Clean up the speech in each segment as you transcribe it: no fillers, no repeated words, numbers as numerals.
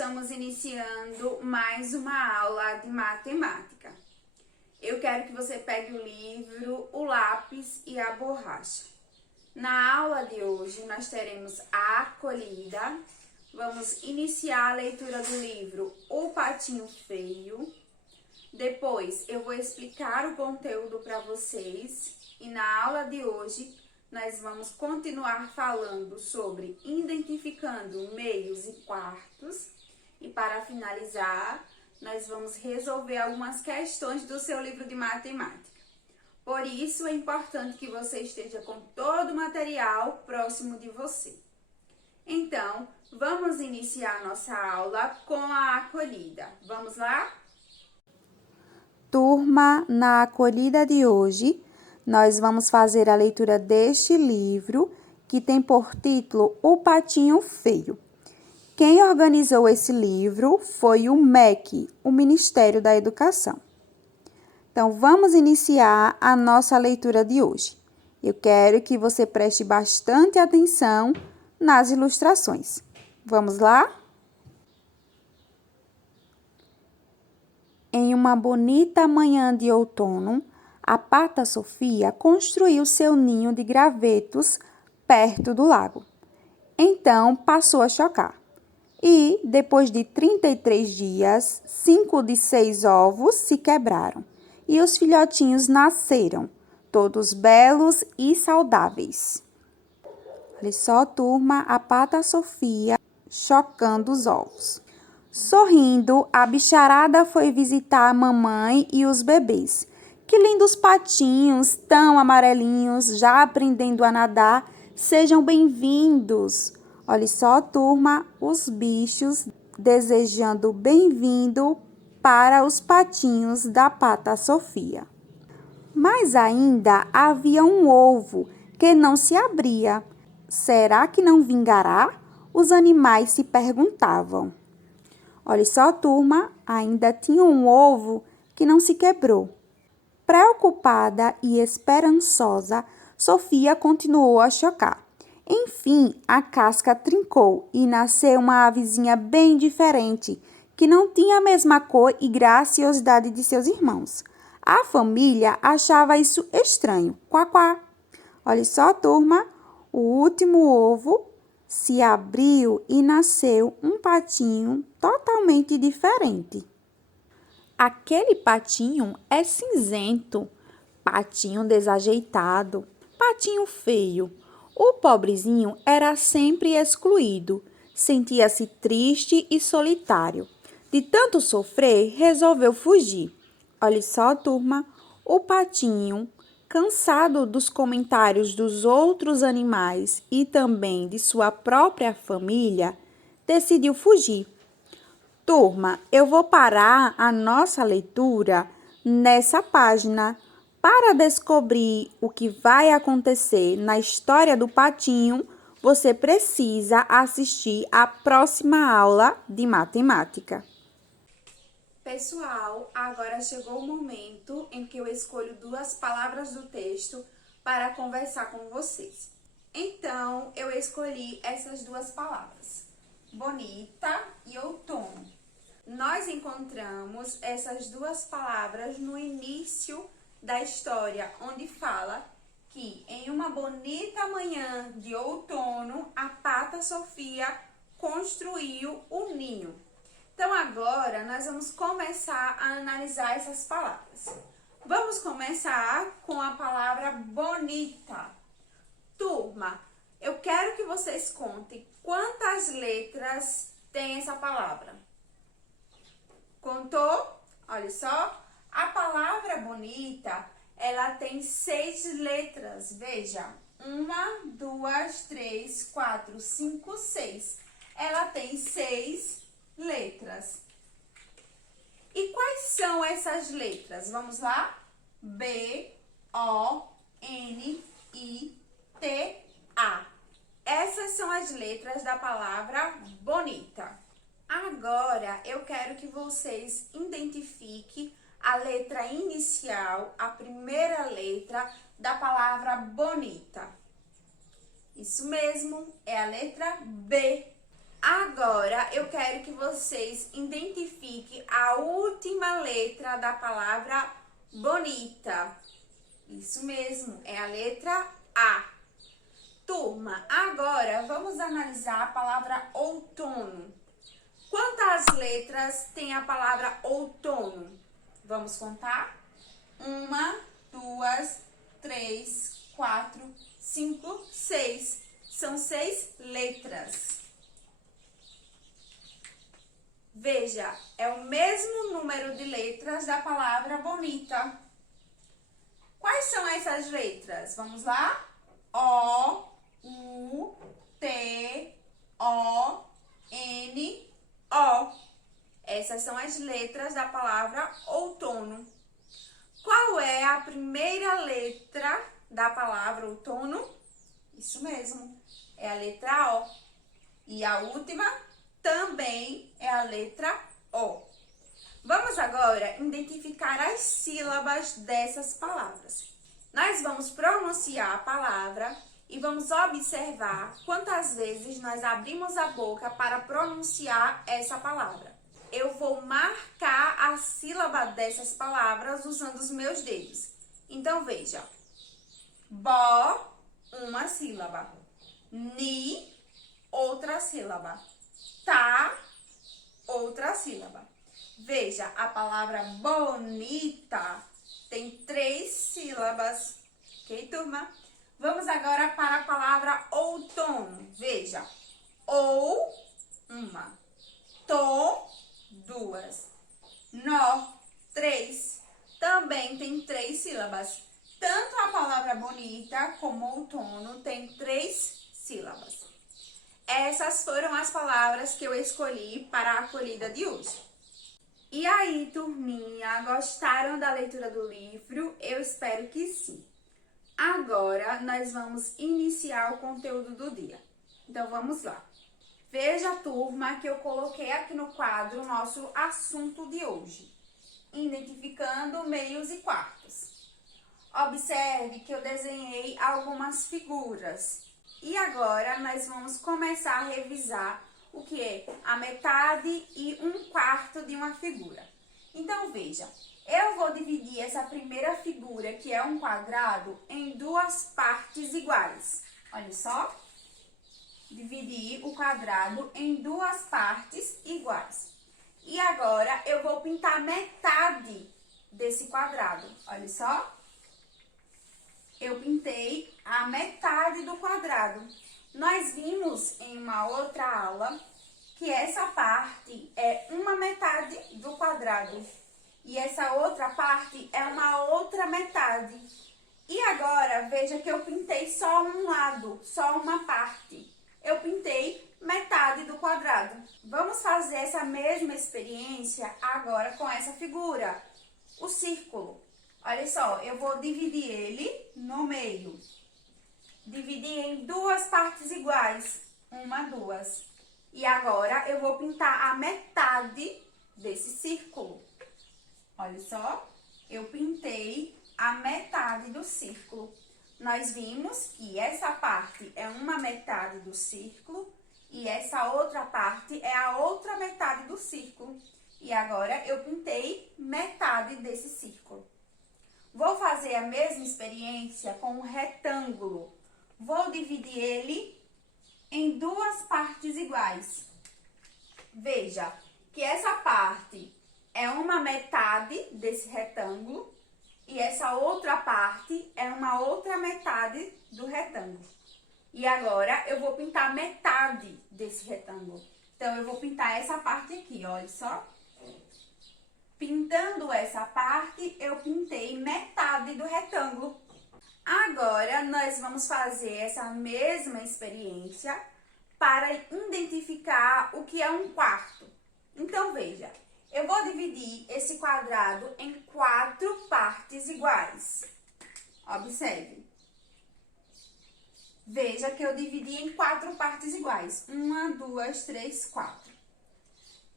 estamos iniciando mais uma aula de matemática. Eu quero que você pegue o livro, o lápis e a borracha. Na aula de hoje, nós teremos a acolhida. Vamos iniciar a leitura do livro O Patinho Feio. Depois, eu vou explicar o conteúdo para vocês. E na aula de hoje, nós vamos continuar falando sobre identificando meios e quartos. E para finalizar, nós vamos resolver algumas questões do seu livro de matemática. Por isso, é importante que você esteja com todo o material próximo de você. Então, vamos iniciar nossa aula com a acolhida. Vamos lá? Turma, na acolhida de hoje, nós vamos fazer a leitura deste livro, que tem por título O Patinho Feio. Quem organizou esse livro foi o MEC, o Ministério da Educação. Então, vamos iniciar a nossa leitura de hoje. Eu quero que você preste bastante atenção nas ilustrações. Vamos lá? Em uma bonita manhã de outono, a Pata Sofia construiu seu ninho de gravetos perto do lago. Então, passou a chocar. E, depois de 33 dias, 5 de 6 ovos se quebraram. E os filhotinhos nasceram, todos belos e saudáveis. Olha só, turma, a Pata Sofia chocando os ovos. Sorrindo, a bicharada foi visitar a mamãe e os bebês. Que lindos patinhos, tão amarelinhos, já aprendendo a nadar. Sejam bem-vindos. Olha só, turma, os bichos desejando bem-vindo para os patinhos da Pata Sofia. Mas ainda havia um ovo que não se abria. Será que não vingará? Os animais se perguntavam. Olha só, turma, ainda tinha um ovo que não se quebrou. Preocupada e esperançosa, Sofia continuou a chocar. Enfim, a casca trincou e nasceu uma avezinha bem diferente, que não tinha a mesma cor e graciosidade de seus irmãos. A família achava isso estranho. Quá, quá. Olha só, turma, o último ovo se abriu e nasceu um patinho totalmente diferente. Aquele patinho é cinzento, patinho desajeitado, patinho feio. O pobrezinho era sempre excluído, sentia-se triste e solitário. De tanto sofrer, resolveu fugir. Olha só, turma, o patinho, cansado dos comentários dos outros animais e também de sua própria família, decidiu fugir. Turma, eu vou parar a nossa leitura nessa página para descobrir o que vai acontecer na história do patinho. Você precisa assistir à próxima aula de matemática. Pessoal, agora chegou o momento em que eu escolho duas palavras do texto para conversar com vocês. Então, eu escolhi essas duas palavras, bonita e outono. Nós encontramos essas duas palavras no início da história, onde fala que em uma bonita manhã de outono, a Pata Sofia construiu um ninho. Então, agora, nós vamos começar a analisar essas palavras. Vamos começar com a palavra bonita. Turma, eu quero que vocês contem quantas letras tem essa palavra. Contou? Olha só, a palavra bonita, ela tem 6 letras. Veja, 1, 2, 3, 4, 5, 6. Ela tem 6 letras. E quais são essas letras? Vamos lá? B, O, N, I, T, A. Essas são as letras da palavra bonita. Agora, eu quero que vocês identifiquem a letra inicial, a primeira letra da palavra bonita. Isso mesmo, é a letra B. Agora, eu quero que vocês identifiquem a última letra da palavra bonita. Isso mesmo, é a letra A. Turma, agora vamos analisar a palavra outono. Quantas letras tem a palavra outono? Vamos contar? 1, 2, 3, 4, 5, 6. São 6 letras. Veja, é o mesmo número de letras da palavra bonita. Quais são essas letras? Vamos lá? O, U, T, O, N, O. Essas são as letras da palavra outono. Qual é a primeira letra da palavra outono? Isso mesmo, é a letra O. E a última também é a letra O. Vamos agora identificar as sílabas dessas palavras. Nós vamos pronunciar a palavra e vamos observar quantas vezes nós abrimos a boca para pronunciar essa palavra. Eu vou marcar a sílaba dessas palavras usando os meus dedos. Então, veja. Bó, uma sílaba. Ni, outra sílaba. Tá, outra sílaba. Veja, a palavra bonita tem 3 sílabas. Ok, turma? Vamos agora para a palavra outono. Veja, ou, uma. To, 2. Nó, 3. Também tem 3 sílabas. Tanto a palavra bonita como outono tem 3 sílabas. Essas foram as palavras que eu escolhi para a acolhida de hoje. E aí, turminha, gostaram da leitura do livro? Eu espero que sim. Agora, nós vamos iniciar o conteúdo do dia. Então, vamos lá. Veja, turma, que eu coloquei aqui no quadro o nosso assunto de hoje. Identificando meios e quartos. Observe que eu desenhei algumas figuras. E agora, nós vamos começar a revisar o que é a metade e 1/4 de uma figura. Então, veja, eu vou dividir essa primeira figura, que é um quadrado, em 2 partes iguais. Olha só, dividir o quadrado em 2 partes iguais. E agora, eu vou pintar metade desse quadrado. Olha só, eu pintei a metade do quadrado. Nós vimos em uma outra aula que essa parte é uma metade do quadrado e essa outra parte é uma outra metade. E agora, veja que eu pintei só um lado, só uma parte. Eu pintei metade do quadrado. Vamos fazer essa mesma experiência agora com essa figura, o círculo. Olha só, eu vou dividir ele no meio. Dividir em 2 partes iguais. 1, 2. E agora, eu vou pintar a metade desse círculo. Olha só, eu pintei a metade do círculo. Nós vimos que essa parte é uma metade do círculo e essa outra parte é a outra metade do círculo. E agora, eu pintei metade desse círculo. Vou fazer a mesma experiência com um retângulo. Vou dividir ele em 2 partes iguais. Veja que essa parte é uma metade desse retângulo e essa outra parte é uma outra metade do retângulo. E agora eu vou pintar metade desse retângulo. Então, eu vou pintar essa parte aqui, olha só. Pintando essa parte, eu pintei metade do retângulo. Agora, nós vamos fazer essa mesma experiência para identificar o que é 1/4. Então, veja, eu vou dividir esse quadrado em 4 partes iguais. Observe. Veja que eu dividi em 4 partes iguais. 1, 2, 3, 4.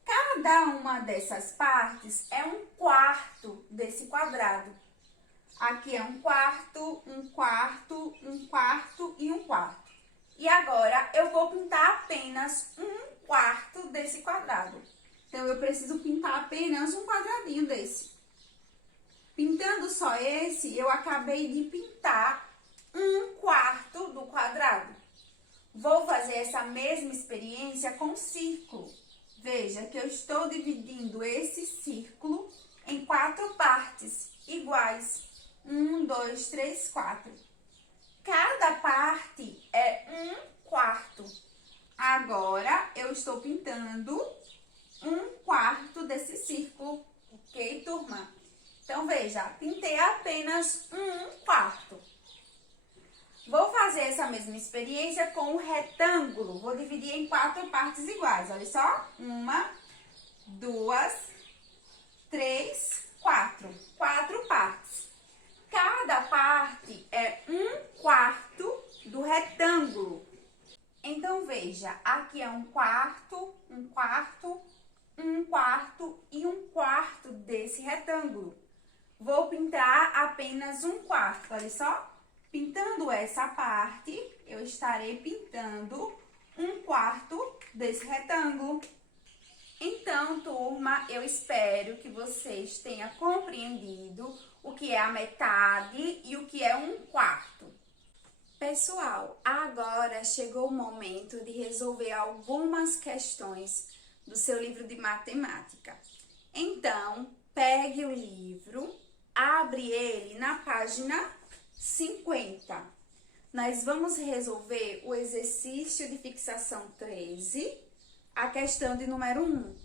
Cada uma dessas partes é 1/4 desse quadrado. Aqui é 1/4, 1/4 e 1/4. E agora, eu vou pintar apenas 1/4 quarto desse quadrado. Então, eu preciso pintar apenas um quadradinho desse. Pintando só esse, eu acabei de pintar um quarto do quadrado. Vou fazer essa mesma experiência com o círculo. Veja que eu estou dividindo esse círculo em 4 partes iguais. 1, 2, 3, 4. Cada parte é um quarto. Agora, eu estou pintando um quarto desse círculo, ok, turma? Então, veja, pintei apenas um quarto. Vou fazer essa mesma experiência com o retângulo. Vou dividir em 4 partes iguais. Olha só. 1, 2, 3, 4. 4 partes. Cada parte é um quarto do retângulo. Então, veja. Aqui é um quarto, um quarto, um quarto e um quarto desse retângulo. Vou pintar apenas um quarto. Olha só. Pintando essa parte, eu estarei pintando um quarto desse retângulo. Então, turma, eu espero que vocês tenham compreendido o que é a metade e o que é um quarto. Pessoal, agora chegou o momento de resolver algumas questões do seu livro de matemática. Então, pegue o livro, abre ele na página 50. Nós vamos resolver o exercício de fixação 13, a questão de número 1.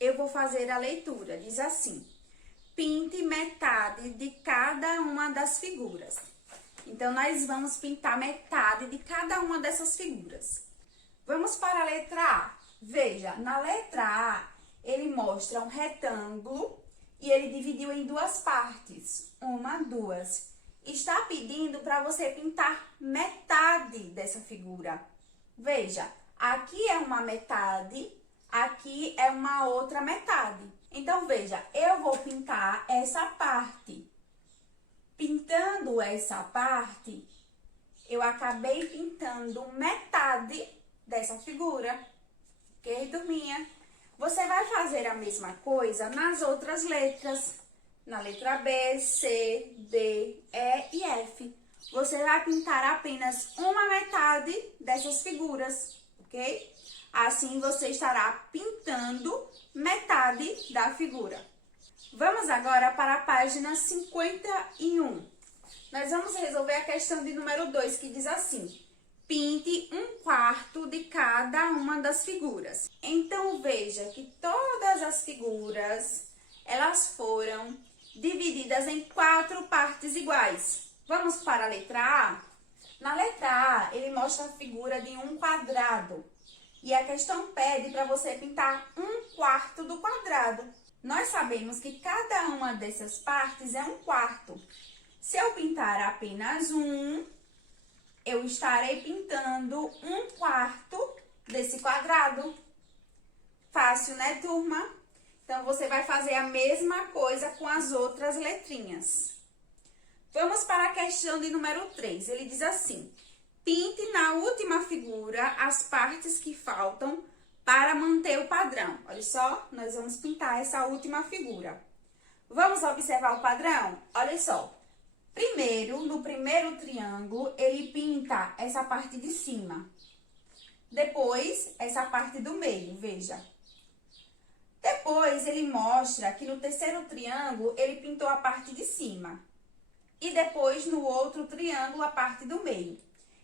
Eu vou fazer a leitura, diz assim: pinte metade de cada uma das figuras. Então, nós vamos pintar metade de cada uma dessas figuras. Vamos para a letra A. Veja, na letra A, ele mostra um retângulo e ele dividiu em 2 partes. 1, 2. Está pedindo para você pintar metade dessa figura. Veja, aqui é uma metade, aqui é uma outra metade. Então, veja, eu vou pintar essa parte. Pintando essa parte, eu acabei pintando metade dessa figura. Ok, turminha? Você vai fazer a mesma coisa nas outras letras. Na letra B, C, D, E e F. Você vai pintar apenas uma metade dessas figuras, ok? Assim, você estará pintando metade da figura. Vamos agora para a página 51. Nós vamos resolver a questão de número 2, que diz assim: pinte um quarto de cada uma das figuras. Então, veja que todas as figuras, elas foram divididas em 4 partes iguais. Vamos para a letra A? Na letra A, ele mostra a figura de um quadrado. E a questão pede para você pintar um quarto do quadrado. Nós sabemos que cada uma dessas partes é um quarto. Se eu pintar apenas um, eu estarei pintando um quarto desse quadrado. Fácil, né, turma? Então, você vai fazer a mesma coisa com as outras letrinhas. Vamos para a questão de número 3. Ele diz assim: pinte na última figura as partes que faltam para manter o padrão. Olha só, nós vamos pintar essa última figura. Vamos observar o padrão? Olha só. Primeiro, no primeiro triângulo, ele pinta essa parte de cima. Depois, essa parte do meio, veja. Depois, ele mostra que no terceiro triângulo, ele pintou a parte de cima. E depois, no outro triângulo, a parte do meio.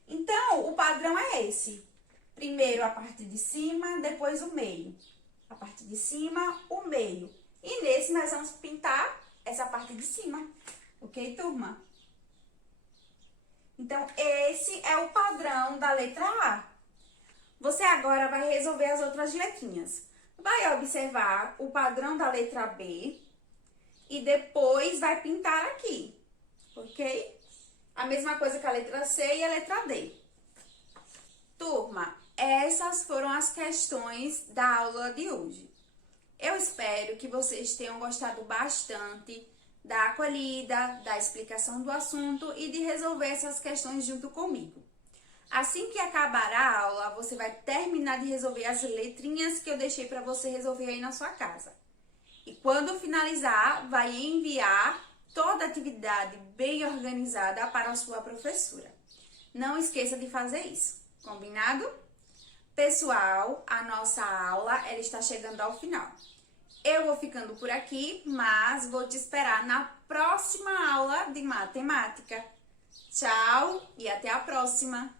Então, o padrão é esse. Primeiro, a parte de cima, depois o meio. A parte de cima, o meio. E nesse, nós vamos pintar essa parte de cima. Ok, turma? Então, esse é o padrão da letra A. Você agora vai resolver as outras letrinhas. Vai observar o padrão da letra B e depois vai pintar aqui, ok? A mesma coisa que a letra C e a letra D. Turma, essas foram as questões da aula de hoje. Eu espero que vocês tenham gostado bastante da acolhida, da explicação do assunto e de resolver essas questões junto comigo. Assim que acabar a aula, você vai terminar de resolver as letrinhas que eu deixei para você resolver aí na sua casa. E quando finalizar, vai enviar toda a atividade bem organizada para a sua professora. Não esqueça de fazer isso, combinado? Pessoal, a nossa aula ela está chegando ao final. Eu vou ficando por aqui, mas vou te esperar na próxima aula de matemática. Tchau e até a próxima!